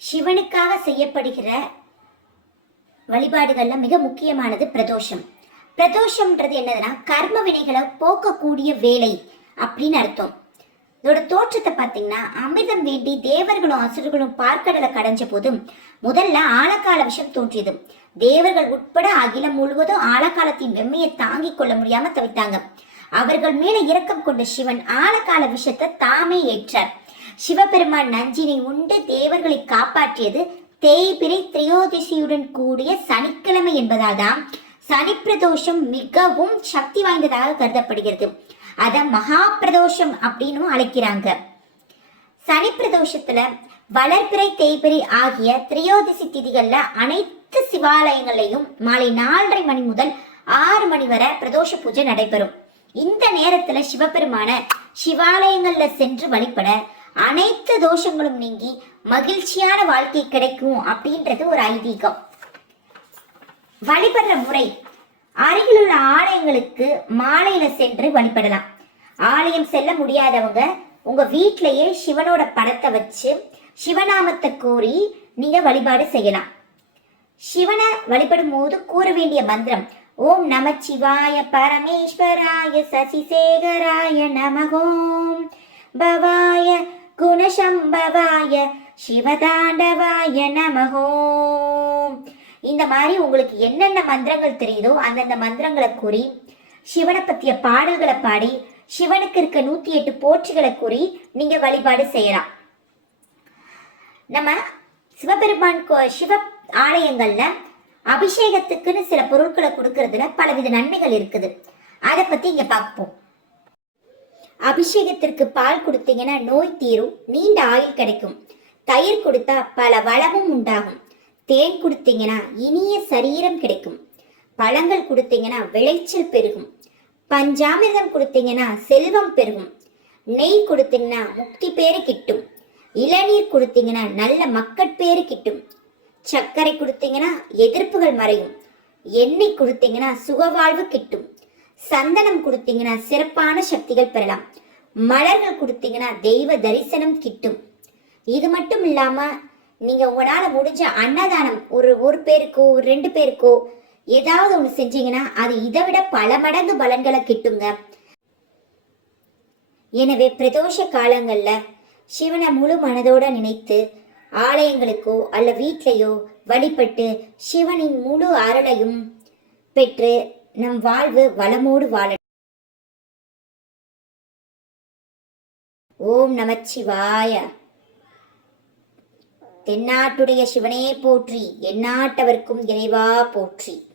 சிவனுக்காக செய்யப்படுகிற வழிபாடுகளில் மிக முக்கியமானது பிரதோஷம். பிரதோஷம்ன்றது என்னதுன்னா கர்ம வினைகளை போக்கக்கூடிய வேலை அப்படின்னு அர்த்தம். இதோட தோற்றத்தை பார்த்தீங்கன்னா அமிர்தம் வேண்டி தேவர்களும் அசுரர்களும் பார்க்கடலை கடைஞ்ச போதும் முதல்ல ஆழக்கால விஷம் தோன்றியது. தேவர்கள் உட்பட அகிலம் முழுவதும் ஆழக்காலத்தின் வெம்மையை தாங்கிக் கொள்ள முடியாம தவித்தாங்க. அவர்கள் மேல இரக்கம் கொண்ட சிவன் ஆழக்கால விஷத்தை தாமே ஏற்றார். சிவபெருமான் நஞ்சினை உண்டு தேவர்களை காப்பாற்றியது தேய்பிரை திரையோதிசியுடன் கூடிய சனிக்கிழமை என்பதால் தான் சனி பிரதோஷம் மிகவும் சக்தி வாய்ந்ததாக கருதப்படுகிறது. அத மகா பிரதோஷம் அப்படின்னும் அழைக்கிறாங்க. சனி பிரதோஷத்துல வளர்பிறை தேய்பிறை ஆகிய திரையோதிசி திதிகள்ல அனைத்து சிவாலயங்களையும் மாலை நாலரை மணி முதல் ஆறு மணி வரை பிரதோஷ பூஜை நடைபெறும். இந்த நேரத்துல சிவபெருமான சிவாலயங்கள்ல சென்று வழிபட அனைத்து தோஷங்களும் நீங்கி மகிழ்ச்சியான வாழ்க்கை கிடைக்கும் அப்படின்றது ஒரு ஐதீகம். வழிபடுற முறை அருகிலுள்ள ஆலயங்களுக்கு மாலையில சென்று வழிபடலாம். ஆலயம் செல்ல முடியாதவங்க உங்க வீட்டிலேயே சிவனோட படத்தை வச்சு சிவநாமத்தை கூறி நீங்க வழிபாடு செய்யலாம். சிவனை வழிபடும் போது கூற வேண்டிய மந்திரம் ஓம் நமச்சிவாய பரமேஸ்வராய சசிசேகராய நமகோம் பவாய சம்பவாய சிவதாண்டவாய நமகோம் இந்த மாதிரி உங்களுக்கு என்னென்ன மந்திரங்கள் தெரியுதோ அந்தந்த மந்திரங்களை கூறி சிவனை பற்றிய பாடல்களை பாடி சிவனுக்கு இருக்க நூற்றி எட்டு போற்றிகளை கூறி நீங்கள் வழிபாடு செய்யலாம். நம்ம சிவபெருமான் கோ- சிவ ஆலயங்கள்ல அபிஷேகத்துக்குன்னு சில பொருட்களை கொடுக்கறதுல பலவித நன்மைகள் இருக்குது. அதை பற்றி இங்கே பார்ப்போம். அபிஷேகத்திற்கு பால் கொடுத்தீங்கன்னா நோய் தீரும் நீண்ட ஆயுள் கிடைக்கும். தயிர் கொடுத்தா பல வளமும் உண்டாகும். தேன் கொடுத்தீங்கன்னா இனிய சரீரம் கிடைக்கும். பழங்கள் கொடுத்தீங்கன்னா விளைச்சல் பெருகும். பஞ்சாமிர்தம் கொடுத்தீங்கன்னா செல்வம் பெருகும். நெய் கொடுத்தீங்கன்னா முக்தி பேரு கிட்டும். இளநீர் கொடுத்தீங்கன்னா நல்ல மக்கட்பேறு கிட்டும். சர்க்கரை கொடுத்தீங்கன்னா எதிர்ப்புகள் மறையும். எண்ணெய் கொடுத்தீங்கன்னா சுகவாழ்வு கிட்டும். சந்தனம் கொடுத்தீங்கன்னா சிறப்பான சக்திகள் பெறலாம். மலர்கள் கொடுத்தீங்கன்னா தெய்வ தரிசனம் கிட்டும். இது மட்டும் இல்லாம நீங்க உங்களால முடிஞ்ச அன்னதானம் ஒரு ஒரு பேருக்கோ ஒரு ரெண்டு பேருக்கோ ஏதாவது ஒன்று செஞ்சீங்கன்னா அது இதை விட பல மடங்கு பலன்களை கிட்டுங்க. எனவே பிரதோஷ காலங்களில் சிவனை முழு மனதோட நினைத்து ஆலயங்களுக்கோ அல்ல வீட்லேயோ வழிபட்டு சிவனின் முழு அருளையும் பெற்று நம் வாழ்வு வளமோடு வாழ ஓம் நமச்சிவாய. தென்னாட்டுடைய சிவனே போற்றி எந்நாட்டவர்க்கும் இறைவா போற்றி.